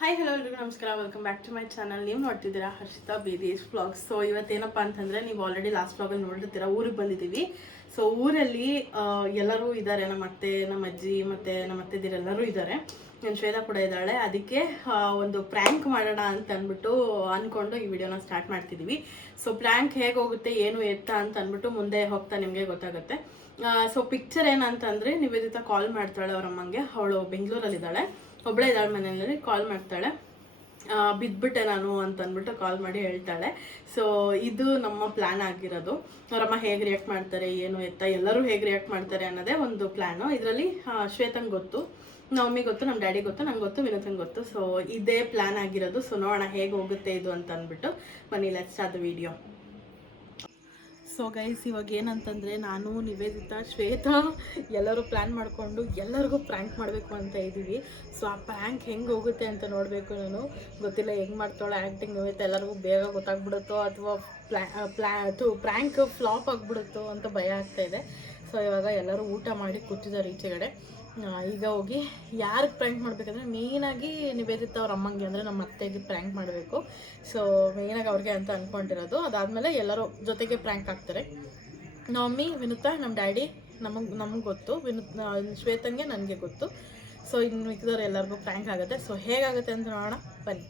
Hi hello ಎಲ್ರಿಗೂ, ನಮಸ್ಕಾರ. Welcome back to my channel ನೀವು ನೋಡ್ತಿದ್ದೀರಾ ಹರ್ಷಿತಾ ಬೇದೇಶ್ ಬ್ಲಾಗ್ಸ್ ಸೊ ಇವತ್ತೇನಪ್ಪ ಅಂತಂದರೆ ನೀವು ಆಲ್ರೆಡಿ ಲಾಸ್ಟ್ ಬ್ಲಾಗಲ್ಲಿ ನೋಡಿರ್ತೀರ, ಊರಿಗೆ ಬಂದಿದ್ದೀವಿ. ಸೊ ಊರಲ್ಲಿ ಎಲ್ಲರೂ ಇದ್ದಾರೆ ನಮ್ಮ ಅತ್ತೆ, ನಮ್ಮ ಅಜ್ಜಿ, ಮತ್ತು ನಮ್ಮ ಅತ್ತೆದಿರೆಲ್ಲರೂ ಇದ್ದಾರೆ ನನ್ನ ಶ್ವೇತಾ ಕೂಡ ಇದ್ದಾಳೆ. ಅದಕ್ಕೆ ಒಂದು ಪ್ರ್ಯಾಂಕ್ ಮಾಡೋಣ ಅಂತ ಅಂದ್ಬಿಟ್ಟು ಅಂದ್ಕೊಂಡು ಈ ವಿಡಿಯೋನ ಸ್ಟಾರ್ಟ್ ಮಾಡ್ತಿದ್ದೀವಿ. ಸೊ ಪ್ರ್ಯಾಂಕ್ ಹೇಗೆ ಹೋಗುತ್ತೆ, ಏನು ಎತ್ತ ಅಂತ ಅಂದ್ಬಿಟ್ಟು ಮುಂದೆ ಹೋಗ್ತಾ ನಿಮಗೆ ಗೊತ್ತಾಗುತ್ತೆ. ಸೊ ಪಿಕ್ಚರ್ ಏನಂತಂದರೆ, ನಿವೇದಿತ ಕಾಲ್ ಮಾಡ್ತಾಳೆ ಅವ್ರ ಅಮ್ಮಂಗೆ ಅವಳು ಬೆಂಗಳೂರಲ್ಲಿದ್ದಾಳೆ. ಒಬ್ಬಳೇ ಇದ್ದಾಳೆ ಮನೆಯಲ್ಲಿ ಕಾಲ್ ಮಾಡ್ತಾಳೆ. ಬಿದ್ದುಬಿಟ್ಟೆ ನಾನು ಅಂತ ಅಂದ್ಬಿಟ್ಟು ಕಾಲ್ ಮಾಡಿ ಹೇಳ್ತಾಳೆ. ಸೊ ಇದು ನಮ್ಮ ಪ್ಲ್ಯಾನ್ ಆಗಿರೋದು. ಅವರಮ್ಮ ಹೇಗೆ ರಿಯಾಕ್ಟ್ ಮಾಡ್ತಾರೆ, ಏನು ಎತ್ತ, ಎಲ್ಲರೂ ಹೇಗೆ ರಿಯಾಕ್ಟ್ ಮಾಡ್ತಾರೆ ಅನ್ನೋದೇ ಒಂದು ಪ್ಲ್ಯಾನು ಇದರಲ್ಲಿ ಶ್ವೇತಂಗೆ ಗೊತ್ತು, ನವಮಿ ಗೊತ್ತು ನಮ್ಮ ಡ್ಯಾಡಿ ಗೊತ್ತು, ನಂಗೆ ಗೊತ್ತು, ವಿನೋದನ್ ಗೊತ್ತು. ಸೊ ಇದೇ ಪ್ಲ್ಯಾನ್ ಆಗಿರೋದು. ಸೊ ನೋಡೋಣ ಹೇಗೆ ಹೋಗುತ್ತೆ ಇದು ಅಂತ ಅಂದ್ಬಿಟ್ಟು. ಬನ್ನಿ ಲೆಟ್ಸ್ ಆದ ವಿಡಿಯೋ ಸೊ ಗೈಸ್ ಇವಾಗ ಏನಂತಂದರೆ ನಾನು, ನಿವೇದಿತ, ಶ್ವೇತಾ ಎಲ್ಲರೂ ಪ್ಲ್ಯಾನ್ ಮಾಡಿಕೊಂಡು ಎಲ್ಲರಿಗೂ ಪ್ರ್ಯಾಂಕ್ ಮಾಡಬೇಕು ಅಂತ ಇದ್ದೀವಿ. ಸೊ ಆ ಪ್ರ್ಯಾಂಕ್ ಹೆಂಗೆ ಹೋಗುತ್ತೆ ಅಂತ ನೋಡಬೇಕು ನಾನು. ಗೊತ್ತಿಲ್ಲ ಹೆಂಗೆ ಮಾಡ್ತಾಳೆ ಆ್ಯಕ್ಟಿಂಗ್ ಹೋಗುತ್ತೆ ಎಲ್ಲರಿಗೂ ಬೇಗ ಗೊತ್ತಾಗ್ಬಿಡುತ್ತೋ ಅಥವಾ ಪ್ಲ್ಯಾ ಪ್ಲ್ಯಾ ಅದು ಪ್ರ್ಯಾಂಕ್ ಫ್ಲಾಪ್ ಆಗಿಬಿಡುತ್ತೋ ಅಂತ ಭಯ ಆಗ್ತಾ ಇದೆ. ಸೊ ಇವಾಗ ಎಲ್ಲರೂ ಊಟ ಮಾಡಿ ಕೂತಿದ್ದಾರೆ ಈಚೆಗಡೆ. ಈಗ ಹೋಗಿ ಯಾರಿಗೆ ಪ್ರ್ಯಾಂಕ್ ಮಾಡಬೇಕಂದ್ರೆ ಮೇಯ್ನಾಗಿ ನಿವೇದಿತ ಅವ್ರ ಅಮ್ಮಂಗೆ ಅಂದರೆ ನಮ್ಮ ಅತ್ತೆಗೆ ಪ್ರ್ಯಾಂಕ್ ಮಾಡಬೇಕು. ಸೊ ಮೇಯ್ನಾಗಿ ಅವ್ರಿಗೆ ಅಂತ ಅಂದ್ಕೊಂಡಿರೋದು ಅದಾದಮೇಲೆ ಎಲ್ಲರೂ ಜೊತೆಗೆ ಪ್ರ್ಯಾಂಕ್ ಆಗ್ತಾರೆ ನಮ್ಮಿ ವಿನುತಾ ನಮ್ಮ ಡ್ಯಾಡಿ, ನಮಗೆ ನಮಗೆ ಗೊತ್ತು. ವಿನುತ್ ಶ್ವೇತಂಗೆ ನನಗೆ ಗೊತ್ತು. ಸೊ ಇನ್ನು ಮಿಕ್ಕಿದವ್ರು ಎಲ್ಲರಿಗೂ ಪ್ರ್ಯಾಂಕ್ ಆಗುತ್ತೆ. ಸೊ ಹೇಗಾಗುತ್ತೆ ಅಂತ ನೋಡೋಣ. ಬನ್ನಿ.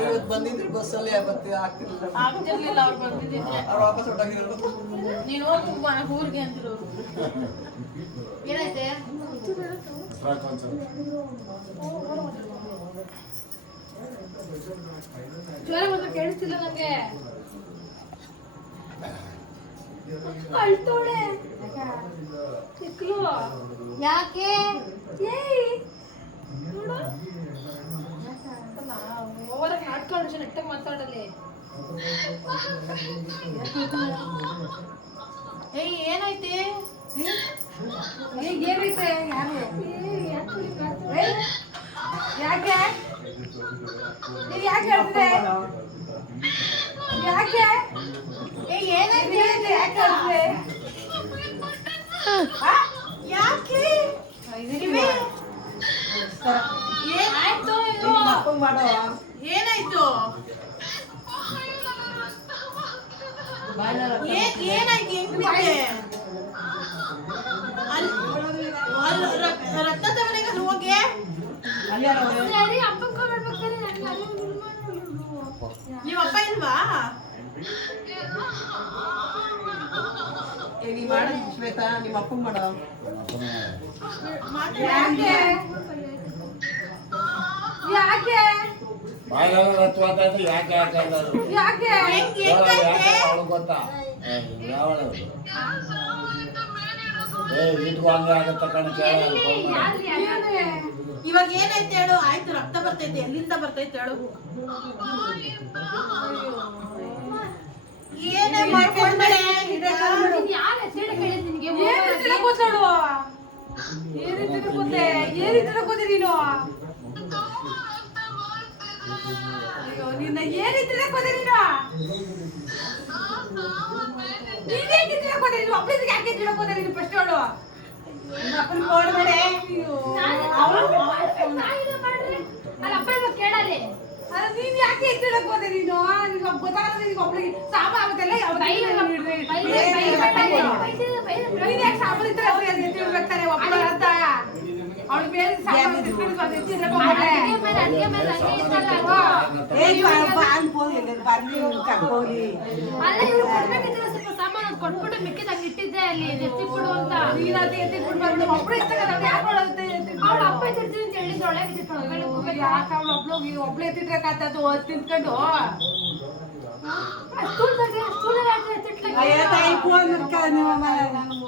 ಇವತ್ತು ಬಂದಿದ್ರು ಬಸ್ಸಲ್ಲಿ ಯಾವತ್ತು ಆಗ್ತಿರ್ಲಿಲ್ಲ. ಆಗ್ತಿರ್ಲಿಲ್ಲ ಅವ್ರು ಬಂದಿದ್ದಿದ್ರೆ. ಅವ್ರು ವಾಪಸ್ ಹೊರಟಾಗಿರೋದು ನೀನು ಹೋಗಿ ಊರಿಗೆ ಅಂದ್ರು. ಏನೈತೆ ಜ್ವರ ಮಾತ್ರ ಕೇಳಿಸ್ತಿಲ್ಲ ನನಗೆ ಅಳ್ತೋಳೆ ಯಾಕೆ? ಏಯ್ ನೋಡು. ನಾಟ್ಕೊಂಡು ನೆಟ್ಟಾಗಿ ಮಾತಾಡಲಿ. ಏಯ್ ಏನೈತೆ ಏನೈತೆ ಯಾರು? ಏಯ್, ಯಾಕೆ? ಯಾಕೆ ಹೇಳ್ತಿದೆ ಯಾಕೆ? ಏಯ್ ಏನೈತೆ ಯಾಕೆ ಹೇಳ್ತಿದೆ? ಯಾಕೆ? ಏನಾಯ್ತು ಇದು. ಮಾಡೋ ಏನಾಯ್ತು? ರಕ್ತ ತಗೊಂಡಿಗ ಹೋಗಿ ಅಪ್ಪನ್ ನಿಮ್ಮ ಅಪ್ಪ ಇಲ್ವಾ? ಏ ನೀ ಮಾಡ ಶ್ವೇತಾ ನಿಮ್ಮ ಅಪ್ಪ ಮಾಡೋ ಯಾಕೆ? ಯಾಕೆ? ಬಾಯಿಲೆಲ್ಲ ರತ್ತು ಮಾತಾಡ್ತಾರೆ ಯಾಕೆ ಯಾಕೆ ಅವ್ಳಿಗೆ ಗೊತ್ತಾ? ಏ, ಯಾವಳು? ಏ ಇಟ್ಕೊ ಹಂಗೆ ಆಗತ್ತ ಕಣ ಏನೇ? ಇವಾಗ ಏನೈತೆ ಹೇಳು? ಆಯ್ತು ರಕ್ತ ಬರ್ತೈತೆ ಎಲ್ಲಿಂದ ಬರ್ತೈತೆ ಹೇಳು? ಏನೇ ಮಾಡ್ಕೊಂಡ್ಬೇಡ? ಏನ್ ರೀತಿ ಕೂತಾಳು ಏನ್ ರೀತಿ ಕೂತೆ ಏನ್ ನೀನು. ನಿನ್ನ ಏನ್ ಕೂತೆ ನೀನು ನೀನ್ ಏನ್ ರೀತಿ ಕೂತೆ ನೀನು ಒಬ್ಬಳಿಗೆ ಯಾಕೆ ಕೂತೆ ನೀನು ಫಸ್ಟ್ ಹೇಳು ಅಪ್ಪನ ಮಾಡಿ. ಅಯ್ಯೋ ನಾನು- ಯಾಕೆ ಹೋದೆ ನೀನು ನಿನ್ಗೆ ಗೊತ್ತಾಗಲ್ಲ ನಿನ್ಗೆ ಒಬ್ಬಳಿಗೆ ಸಾಮ ಆಗುತ್ತಲ್ಲ ಯಾವ ಬೈಲು- ಬೈಲು- ಬೈಲು- ಬೈಲು- ಬೈಲು- ನೀನ್ ಯಾಕೆ ಸಾಮಾನ್ ಇದ್ರೆ ಅವ್ರಿಗೆ ಅದು ಎತ್ತಿಡ್ಬೇಕು ತಾನೆ ಒಬ್ಳು ಅಂತ ಅವಳ ಮೇಲೆ ಸಾಮಾನ್ ಇಟ್ಕೊಂಡು ಅದು ಎತ್ತಿಡ್ಬೇಕು ಹೋಗ್ಬಿಟ್ಟೆ. ಅಡ್ಗೆ ಮೇಲೆ ಅಡ್ಗೆ ಮೇಲೆ ಹಂಗೆ ಇರ್ತಲ್ಲ ಅದು. ಅಲ್ಲ ಇವ್ರು ಕೊಡ್ಬೇಕಿದ್ರೆ ಸ್ವಲ್ಪ ಸಾಮಾನು ಅದ್ ಕೊಟ್ಬಿಟ್ಟು ಮಿಕ್ಕಿದ್ ಹಂಗೆ ಇಟ್ಟಿದ್ದೆ ಅಲ್ಲಿ ಎತ್ತಿಟ್ಬಿಡು ಅಂತ ನೀನ್ ಅದು ಎತ್ತಿಟ್ಬಿಡ್ಬಾರ್ದು ಒಬ್ಳು ಇರ್ತಾರೆ ನಾವು ಯಾಕೆ ಮಾಡೋದು ಅವ್ಳ ಅಪ್ಪ ಎತ್ತಿಡ್ತೀನಿ ಅಂತ ಹೇಳಿದ್ರೆ ಒಳಗೆ ಹೋಗ್ಬೇಕು. ಯಾಕೆ ಅವಳು ಒಬ್ಳು ಒಬ್ಳು ಹಾಕಿ ಎತ್ತಿಟ್ಲಕ್ಕೆ. ಮನೆಯವ್ರ್ ಬೇಕಾದ್ರೆ ಎತ್ತಿಡು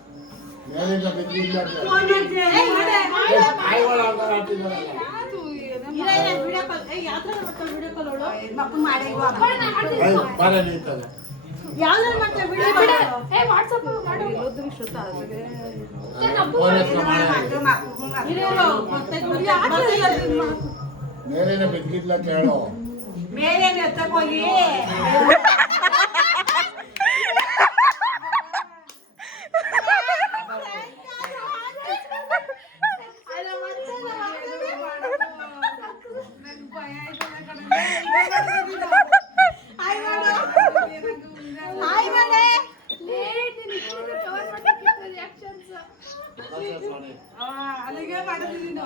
ಮೇಲಿಂದ ಬಿದ್ದು ಇಲ್ಲ ಕೇಳೋ ಮಾಡೆ, ಮಾಡೆ. ನಾಯಿಗಳು ಹಂಗಾರೆ ಆಡ್ತಿದ್ದಾರಲ್ಲ. ಯಾರು ಏನಮ್ಮ? ಇಲ್ಲ ಇಲ್ಲ ವಿಡಿಯೋ ಕಾಲ್ ಏ ಯಾವ ಥರ ಮಾಡ್ತಾಳೆ ವಿಡಿಯೋ ಕಾಲ್ ಅವಳು ಮಕ್ಕಳು ಮಾಡಿ ಆಯ್ತು, ಬಾರ ನಿಂತದೆ ಯಾವ್ದ್ರಲ್ಲಿ ಮಾಡ್ತಾರೆ ಬಿಡಿ ಏ ವಾಟ್ಸಪ್ ಮಾಡು ಫೋನ್ ಹತ್ರ ಮಾಡಿ ಮೇಲೇನೆ ಬಿದ್ದಿದ್ಲ ಕೇಳು ಮೇಲೆ ಎತ್ತಕ್ ಹೋಗಿ ಅಲ್ಲಿಗೆ ಮಾಡಿದ್ರಿ ನೀನು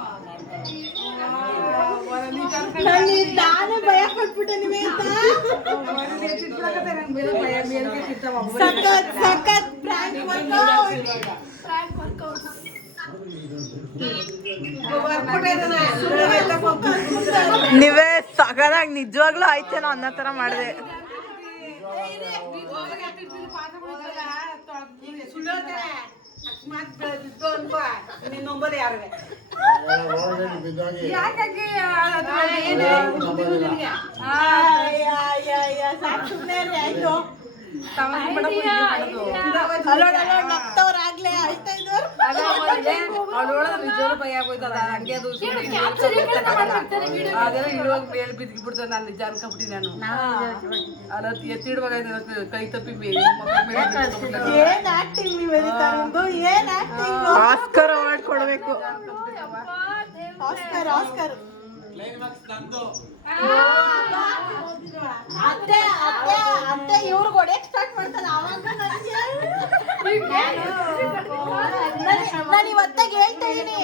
ನಾನು ಭಯ ಪಟ್ಬಿಟ್ಟೆ ನಿಮಗೆ ಸಖತ್ ಸಖತ್ ಪ್ರಾಂಕ್ ವರ್ಕೌಟ್ ನೀವೇ ಸಗದಾಗಿ ನಿಜವಾಗ್ಲೂ ಆಯ್ತೇನೋ ಅನ್ನೋ ತರ ಮಾಡಿದೆ ಅಕಸ್ಮಾತ್ ನಗ್ತವ್ರಾಗ್ಲೇ ನಿಜವಾಗ್ಲೂ ಭಯ ಆಗೋಯ್ತದ ಹಂಗೆ ಅದು ಅದೆಲ್ಲ ಬಿದ್ದು ಬಿಡ್ತಾರೆ ನಾನು ನಿಜ ನಾನು. ಅಲ್ಲ ಎತ್ತಿಡುವಾಗ ಕೈ ತಪ್ಪಿ ಏನ್ ಆಕ್ಟಿಂಗ್ ನೀವ್ ಏನ್ ಆಕ್ಟಿಂಗ್ ಆಸ್ಕರ್ ಅವಾರ್ಡ್ ಕೊಡ್ಬೇಕು. ಆಸ್ಕರ್ ಆಸ್ಕರ್ ಅತ್ತೆ ಅತ್ತೆ ಅತ್ತೆ ಇವ್ರು ಹೊಡೆಯಕ್ ಸ್ಟಾರ್ಟ್ ಮಾಡ್ತಾರೆ. ಅವಾಗ ನಾನು ಇವತ್ತಾಗ ಹೇಳ್ತಾ ಇದೀನಿ.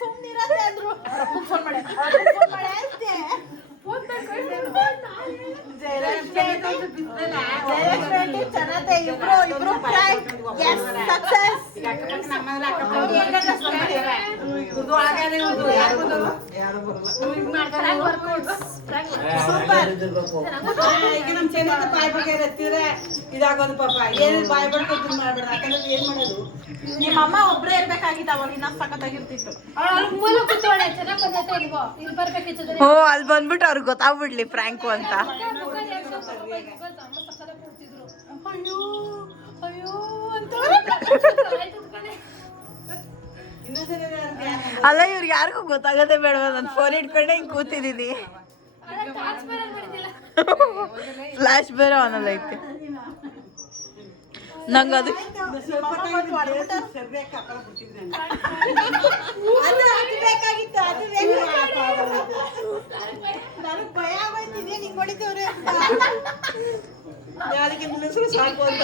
ಸುಮ್ನಿರತ್ತೆ ಅಂದ್ರು. ಫೋನ್ ಮಾಡಿ. ಫೋನ್ ಮಾಡಿ ಅಂತೆ. ಜಯಲಕ್ಷ್ಮಿ. ಚೆನ್ನಾತೆ ಇಬ್ರು ಇಬ್ರು. ಬಿದ್ದಿರ್ಬೇಕು. ಈಗ ನಮ್ ಚೆನ್ನ ಬಾಯ್ ಬಗ್ಗೆ ಇದಾಗೋದು ಪಾಪ ಏನ್ ಬಾಯ್ ಬಡ್ಕೊಂಡು ಮಾಡ್ಬೇಡ ಯಾಕಂದ್ರೆ ಏನ್ ಮಾಡೋದು ನಿಮ್ಮ ಅಮ್ಮ ಒಬ್ರೇ ಇರ್ಬೇಕಾಗಿತ್ತು ಅವಾಗ ಇನ್ನ ಸಖತ್ತಾಗಿರ್ತಿತ್ತು ಓ, ಅಲ್ಲಿ ಬಂದ್ಬಿಟ್ಟು ಅವ್ರಿಗೆ ಗೊತ್ತಾಗ್ಬಿಡ್ಲಿ ಫ್ರ್ಯಾಂಕು ಅಂತ. ಅಯ್ಯೋ ಅಯ್ಯೋ ಅಂತ. ಅಲ್ಲ ಇವ್ರಿಗೆ ಯಾರಿಗೂ ಗೊತ್ತಾಗದೆ ಬೇಡ ನಾನು ಫೋನ್ ಇಟ್ಕೊಂಡೆ ಹಿಂಗೆ ಕೂತಿದ್ದೀನಿ ಫ್ಲಾಶ್ ಬೇರೆ ಆನಲ್ಲ ಐತೆ. ನಂಗೆ ಅದು ಸ್ವಲ್ಪ ನನಗ್ ಭಯ ನಿಂಗ್ ಹೊಡಿತೇವ್ರೆ ಸಾಕು ಅಂತ.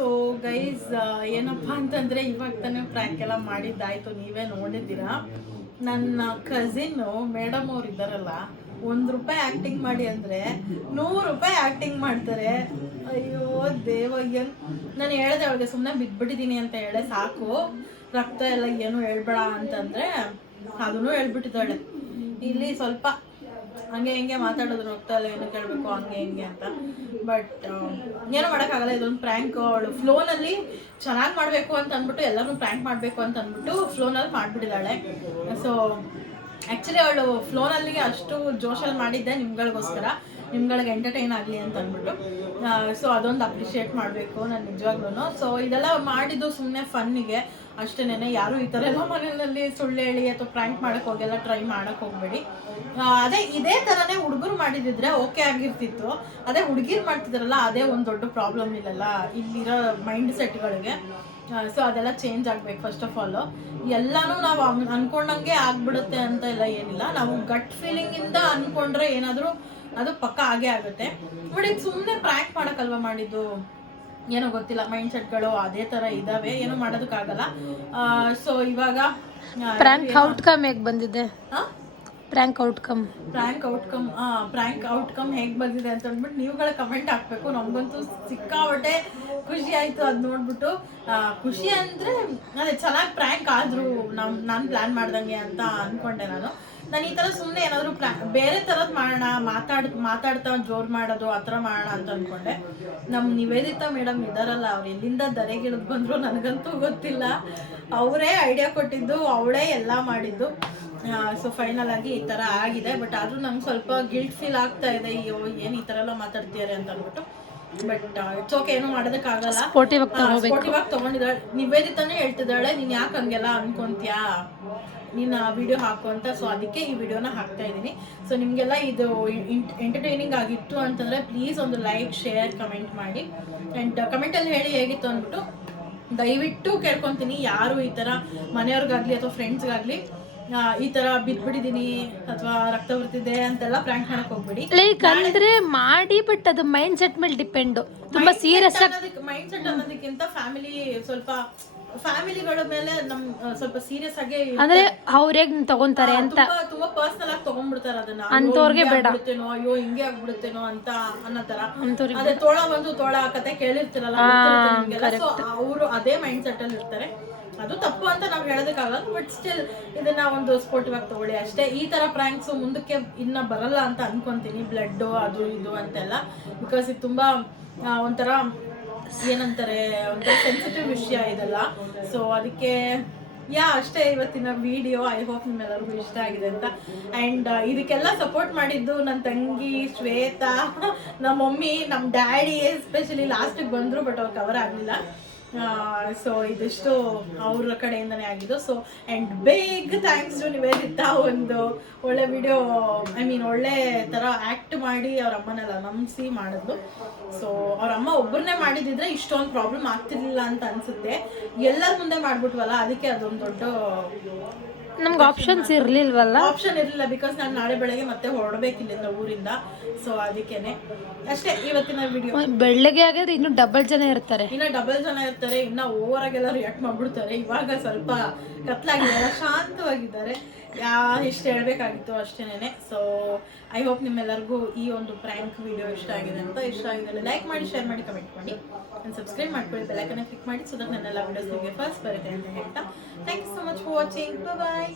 ಸೊ ಗೈಸ್ ಏನಪ್ಪ ಅಂತಂದ್ರೆ ಇವಾಗ ತಾನೇ ಪ್ರ್ಯಾಂಕ್ ಎಲ್ಲ ಮಾಡಿದ್ದಾಯ್ತು. ನೀವೇ ನೋಡಿದ್ದೀರಾ? ನನ್ನ ಕಸಿನ್ನು ಮೇಡಮ್ ಅವ್ರು ಇದ್ದಾರಲ್ಲ, ಒಂದು ರೂಪಾಯಿ ಆ್ಯಕ್ಟಿಂಗ್ ಮಾಡಿ ಅಂದರೆ ನೂರು ರೂಪಾಯಿ ಆ್ಯಕ್ಟಿಂಗ್ ಮಾಡ್ತಾರೆ. ಅಯ್ಯೋ ದೇವಯ್ಯ ನಾನು ಹೇಳ್ದೆ ಅವಳಿಗೆ ಸುಮ್ಮನೆ ಬಿದ್ಬಿಟ್ಟಿದ್ದೀನಿ ಅಂತ ಹೇಳೆ ಸಾಕು. ರಕ್ತ ಎಲ್ಲ ಏನು ಹೇಳ್ಬೇಡ ಅಂತಂದರೆ ಅದನ್ನು ಹೇಳ್ಬಿಟ್ಟಿದ್ದಾಳೆ. ಇಲ್ಲಿ ಸ್ವಲ್ಪ ಹಂಗೆ ಹಿಂಗೆ ಮಾತಾಡಿದ್ರು ಹೋಗ್ತಾ ಎಲ್ಲ ಏನು ಕೇಳಬೇಕು, ಹಂಗೆ ಹಿಂಗೆ ಅಂತ. ಬಟ್ ಏನೂ ಮಾಡೋಕ್ಕಾಗಲ್ಲ, ಇದೊಂದು ಪ್ರ್ಯಾಂಕ್ ಅವಳು ಫ್ಲೋನಲ್ಲಿ ಚೆನ್ನಾಗಿ ಮಾಡಬೇಕು ಅಂತ ಅಂದ್ಬಿಟ್ಟು ಎಲ್ಲರೂ ಪ್ರ್ಯಾಂಕ್ ಮಾಡಬೇಕು ಅಂತ ಅಂದ್ಬಿಟ್ಟು ಫ್ಲೋನಲ್ಲಿ ಮಾಡಿಬಿಟ್ಟಿದ್ದಾಳೆ. ಸೊ ಆ್ಯಕ್ಚುಲಿ ಅವಳು ಫ್ಲೋನಲ್ಲಿ ಅಷ್ಟು ಜೋಶಲ್ಲಿ ಮಾಡಿದ್ದೆ ನಿಮ್ಗಳಿಗೋಸ್ಕರ. ನಿಮ್ಗಳಿಗೆ ಎಂಟರ್ಟೈನ್ ಆಗಲಿ ಅಂತ ಅಂದ್ಬಿಟ್ಟು. ಸೊ ಅದೊಂದು ಅಪ್ರಿಷಿಯೇಟ್ ಮಾಡಬೇಕು, ನಾನು ನಿಜವಾಗ್ಲೂ ಸೊ ಇದೆಲ್ಲ ಮಾಡಿದ್ದು ಸುಮ್ಮನೆ ಫನ್ನಿಗೆ ಅಷ್ಟೇನೆ ಯಾರು ಈ ಥರ ಎಲ್ಲ ಮನೆಯಲ್ಲಿ ಸುಳ್ಳು ಹೇಳಿ ಅಥವಾ ಪ್ರ್ಯಾಂಕ್ ಮಾಡಕ್ ಹೋಗೆಲ್ಲ ಟ್ರೈ ಮಾಡಕ್ ಹೋಗ್ಬೇಡಿ. ಅದೇ ಇದೇ ಥರನೇ ಹುಡುಗರು ಮಾಡಿದಿದ್ರೆ ಓಕೆ ಆಗಿರ್ತಿತ್ತು. ಅದೇ ಹುಡುಗಿರು ಮಾಡ್ತಿದ್ರಲ್ಲ, ಅದೇ ಒಂದು ದೊಡ್ಡ ಪ್ರಾಬ್ಲಮ್ ಇಲ್ಲಲ್ಲ? ಇಲ್ಲಿರೋ ಮೈಂಡ್ ಸೆಟ್ಗಳಿಗೆ ಸೊ ಅದೆಲ್ಲ ಚೇಂಜ್ ಆಗ್ಬೇಕು ಫಸ್ಟ್ ಆಫ್ ಆಲ್ ಎಲ್ಲಾನು ನಾವು ಅನ್- ಅನ್ಕೊಂಡಂಗೆ ಆಗ್ಬಿಡುತ್ತೆ ಅಂತ ಎಲ್ಲ ಏನಿಲ್ಲ. ನಾವು ಗಟ್ ಫೀಲಿಂಗ್ ಇಂದ ಅನ್ಕೊಂಡ್ರೆ ಏನಾದರೂ ಅದು ಪಕ್ಕ ಆಗೇ ಆಗುತ್ತೆ. ಬಟ್ ಇದು ಸುಮ್ಮನೆ ಪ್ರ್ಯಾಂಕ್ ಮಾಡಕ್ಕಲ್ವಾ ಮಾಡಿದ್ದು? ಏನೋ ಗೊತ್ತಿಲ್ಲ ಮೈಂಡ್ ಸೆಟ್ಗಳು ಅದೇ ತರ ಇದಾವೆ ಏನೂ ಮಾಡೋದಕ್ಕಾಗಲ್ಲ. ಸೊ ಇವಾಗ ಪ್ರ್ಯಾಂಕ್ ಔಟ್ಕಮ್ ಹೇಗೆ ಬಂದಿದೆ? Prank outcome prank outcome prank outcome ಹೇಗೆ ಬಂದಿದೆ ಅಂತ ಅಂದ್ಬಿಟ್ಟು ನೀವುಗಳ ಕಮೆಂಟ್ ಹಾಕ್ಬೇಕು. ನಮಗಂತೂ ಸಿಕ್ಕಾಬಟ್ಟೆ ಖುಷಿ ಆಯಿತು ಅದು ನೋಡ್ಬಿಟ್ಟು. ಖುಷಿ ಅಂದರೆ ಅದೇ ಚೆನ್ನಾಗಿ ಪ್ರ್ಯಾಂಕ್ ಆದರೂ ನಮ್ಮ ನಾನು ಪ್ಲ್ಯಾನ್ ಮಾಡ್ದಂಗೆ ಅಂತ ಅಂದ್ಕೊಂಡೆ ನಾನು. ನಾನು ಈ ಥರ ಸುಮ್ಮನೆ ಏನಾದರೂ ಪ್ಲಾನ್ ಬೇರೆ ಥರದ್ದು ಮಾಡೋಣ, ಮಾತಾಡ್, ಮಾತಾಡ್ತಾ ಜೋರು ಮಾಡೋದು, ಆ ಥರ ಮಾಡೋಣ ಅಂತ ಅಂದ್ಕೊಂಡೆ ನಮ್ಮ ನಿವೇದಿತಾ ಮೇಡಮ್ ಇದ್ದಾರಲ್ಲ ಅವ್ರು ಎಲ್ಲಿಂದ ದರೆಗಿಳಿದು ಬಂದರು ನನಗಂತೂ ಗೊತ್ತಿಲ್ಲ. ಅವರೇ ಐಡಿಯಾ ಕೊಟ್ಟಿದ್ದು, ಅವಳೇ ಎಲ್ಲ ಮಾಡಿದ್ದು. ಸೊ ಫೈನಲ್ ಆಗಿ ಈ ಥರ ಆಗಿದೆ. ಬಟ್ ಆದರೂ ನಂಗೆ ಸ್ವಲ್ಪ ಗಿಲ್ಟ್ ಫೀಲ್ ಆಗ್ತಾ ಇದೆ, ಅಯ್ಯೋ, ಏನು ಈ ಥರ ಎಲ್ಲ ಮಾತಾಡ್ತಿದ್ದಾರೆ ಅಂತ ಅಂದ್ಬಿಟ್ಟು ಬಟ್ ಇಟ್ಸ್ ಓಕೆ ಏನು ಮಾಡೋದಕ್ಕಾಗಲ್ಲ. ತಗೊಂಡಿದ್ದಾಳೆ. ನಿವೇದಿತಾನೇ ಹೇಳ್ತಿದ್ದಾಳೆ ನೀನು ಯಾಕೆ ಹಂಗೆಲ್ಲ ಅನ್ಕೊಂತ್ಯಾ? ನೀನು ವಿಡಿಯೋ ಹಾಕು ಅಂತ. ಸೊ ಅದಕ್ಕೆ ಈ ವಿಡಿಯೋನ ಹಾಕ್ತಾ ಇದ್ದೀನಿ. ಸೊ ನಿಮಗೆಲ್ಲ ಇದು ಎಂಟರ್ಟೈನಿಂಗ್ ಆಗಿತ್ತು ಅಂತಂದರೆ ಪ್ಲೀಸ್ ಒಂದು ಲೈಕ್ ಶೇರ್ ಕಮೆಂಟ್ ಮಾಡಿ. ಆ್ಯಂಡ್ ಕಮೆಂಟಲ್ಲಿ ಹೇಳಿ ಹೇಗಿತ್ತು ಅಂದ್ಬಿಟ್ಟು ದಯವಿಟ್ಟು ಕೇಳ್ಕೊತೀನಿ ಯಾರು ಈ ಥರ ಮನೆಯವ್ರಿಗಾಗಲಿ ಅಥವಾ ಫ್ರೆಂಡ್ಸ್ಗಾಗಲಿ ಈ ತರ ಬಿದ್ಬಿಟ್ಟಿದೀನಿ ಅಥವಾ ರಕ್ತ ಬರ್ತಿದೆ ಅಂತೆಲ್ಲ ಪ್ರ್ಯಾಂಕ್ ಮಾಡಕ್ ಹೋಗ್ಬೇಡಿ. ಲೈಕ್ ಅಂದ್ರೆ ಮಾಡಿ ಬಟ್ ಅದು ಮೈಂಡ್ ಸೆಟ್ ಮೇಲೆ ಡಿಪೆಂಡ್ ತುಂಬಾ ಸೀರಿಯಸ್ ಆಗಿ ಮೈಂಡ್ ಸೆಟ್ ಅನ್ನೋದಕ್ಕಿಂತ ಫ್ಯಾಮಿಲಿ ಸ್ವಲ್ಪ ಫ್ಯಾಮಿಲಿಗಳ ಮೇಲೆ ನಮ್ ಸ್ವಲ್ಪ ಸೀರಿಯಸ್ ಆಗಿ ಅಂದ್ರೆ ಅವ್ರ ಹೇಗ್ ತಗೊಂತಾರೆ ಅಂತ. ತುಂಬಾ ಪರ್ಸನಲ್ ಆಗಿ ತಗೊಂಡ್ಬಿಡ್ತಾರ ಅದನ್ನ. ಅಂತವ್ರಿಗೆ ಬೇಡ. ಆಗ್ಬಿಡುತ್ತೇನೋ ಅಯ್ಯೋ ಹಿಂಗೆ ಆಗ್ಬಿಡುತ್ತೇನೋ ಅಂತ ಅನ್ನೋ ತರ. ಅದೇ ತೋಳ ಬಂದು ತೋಳ ಕತೆ ಕೇಳಿರ್ತಿರಲ್ಲ ಅವರು ಅದೇ ಮೈಂಡ್ ಸೆಟ್ ಅಲ್ಲಿ ಇರ್ತಾರೆ ಅದು ತಪ್ಪು ಅಂತ ನಾವು ಹೇಳೋದಕ್ಕಾಗಲ್ಲ ಬಟ್ ಸ್ಟಿಲ್ ಇದನ್ನ ಒಂದು ಸ್ಪೋರ್ಟಿವ್ ಆಗಿ ತಗೊಳ್ಳಿ ಅಷ್ಟೇ. ಈ ತರ ಪ್ರಾಂಕ್ಸ್ ಮುಂದಕ್ಕೆ ಇನ್ನ ಬರಲ್ಲ ಅಂತ ಅನ್ಕೊಂತೀನಿ ಬ್ಲಡ್ ಅದು ಇದು ಅಂತೆಲ್ಲ ಬಿಕಾಸ್ ಇದು ತುಂಬಾ ಒಂಥರ ಏನಂತಾರೆ, ಒಂಥರ ಸೆನ್ಸಿಟಿವ್ ವಿಷಯ ಇದೆಲ್ಲ. ಸೊ ಅದಕ್ಕೆ, ಯಾ, ಅಷ್ಟೇ ಇವತ್ತಿನ ವಿಡಿಯೋ ಐ ಹೋಪ್ ನಿಮ್ಮೆಲ್ಲರಿಗೂ ಇಷ್ಟ ಆಗಿದೆ ಅಂತ. ಆ್ಯಂಡ್ ಇದಕ್ಕೆಲ್ಲ ಸಪೋರ್ಟ್ ಮಾಡಿದ್ದು ನನ್ನ ತಂಗಿ ಶ್ವೇತಾ ನಮ್ಮ ಮಮ್ಮಿ ನಮ್ಮ ಡ್ಯಾಡಿ ಎಸ್ಪೆಷಲಿ ಲಾಸ್ಟಿಗೆ ಬಂದರು ಬಟ್ ಅವ್ರು ಕವರ್ ಆಗಲಿಲ್ಲ. ಸೊ ಇದಿಷ್ಟು ಅವ್ರ ಕಡೆಯಿಂದನೇ ಆಗಿದ್ದು. ಸೊ ಆ್ಯಂಡ್ ಬೇಗ ಥ್ಯಾಂಕ್ಸ್ ಟು ನಿವೇದಿತಾ ಒಂದು ಒಳ್ಳೆ ವಿಡಿಯೋ ಐ ಮೀನ್ ಒಳ್ಳೆ ಥರ ಆ್ಯಕ್ಟ್ ಮಾಡಿ ಅವ್ರ ಅಮ್ಮನೆಲ್ಲ ನಂಬಿಸಿ ಮಾಡಿದ್ಲು ಸೊ ಅವ್ರ ಅಮ್ಮ ಒಬ್ಬರನ್ನೇ ಮಾಡಿದಿದ್ರೆ ಇಷ್ಟೊಂದು ಪ್ರಾಬ್ಲಮ್ ಆಗ್ತಿರ್ಲಿಲ್ಲ ಅಂತ ಅನ್ಸುತ್ತೆ. ಎಲ್ಲರ ಮುಂದೆ ಮಾಡಿಬಿಟ್ವಲ್ಲ, ಅದಕ್ಕೆ ಅದೊಂದು ದೊಡ್ಡ ನಮ್ಗೆ ಆಪ್ಷನ್ಸ್ ಇರ್ಲಿಲ್ವಲ್ಲ? ಆಪ್ಷನ್ ಇರಲಿಲ್ಲ ಬಿಕಾಸ್ ನಾನು ನಾಳೆ ಬೆಳಗ್ಗೆ ಮತ್ತೆ ಹೊರಡಬೇಕು ಇಲ್ಲಿಂದ ಊರಿಂದ. ಸೊ ಅದಕ್ಕೇನೆ. ಅಷ್ಟೇ ಇವತ್ತಿನ ವಿಡಿಯೋ ಬೆಳಗ್ಗೆ ಆಗಿದ್ರೆ ಇನ್ನು ಡಬಲ್ ಜನ ಇರ್ತಾರೆ. ಇನ್ನ ಡಬಲ್ ಜನ ಇರ್ತಾರೆ. ಇನ್ನ ಓವರ್ ಆಗೆಲ್ಲ ರಿಯಾಕ್ಟ್ ಮಾಡ್ಬಿಡ್ತಾರೆ. ಇವಾಗ ಸ್ವಲ್ಪ ಕತ್ಲಾಗಿದ್ದಾರೆ ಶಾಂತವಾಗಿದ್ದಾರೆ. ಯಾ ಇಷ್ಟು ಹೇಳ್ಬೇಕಾಗಿತ್ತು ಅಷ್ಟೇನೆ ಸೊ ಐ ಹೋಪ್ ನಿಮ್ಮೆಲ್ಲರಿಗೂ ಈ ಒಂದು ಪ್ರ್ಯಾಂಕ್ ವಿಡಿಯೋ ಇಷ್ಟ ಆಗಿದೆ ಅಂತ ಇಷ್ಟ ಆಗಿದೆ ಲೈಕ್ ಮಾಡಿ ಶೇರ್ ಮಾಡಿ ಕಮೆಂಟ್ ಮಾಡಿ. ಆ್ಯಂಡ್ ಸಬ್ಸ್ಕ್ರೈಬ್ ಮಾಡ್ಕೊಳ್ಳಿ ಬೆಲ್ಲೈಕನ್ನ ಕ್ಲಿಕ್ ಮಾಡಿ ಸೊ ದಟ್ ನನ್ನೆಲ್ಲ ವಿಡಿಯೋಸ್ ನಿಮಗೆ ಫಸ್ಟ್ ಬರುತ್ತೆ ಅಂತ ಹೇಳ್ತಾ. Thank you so much for watching bye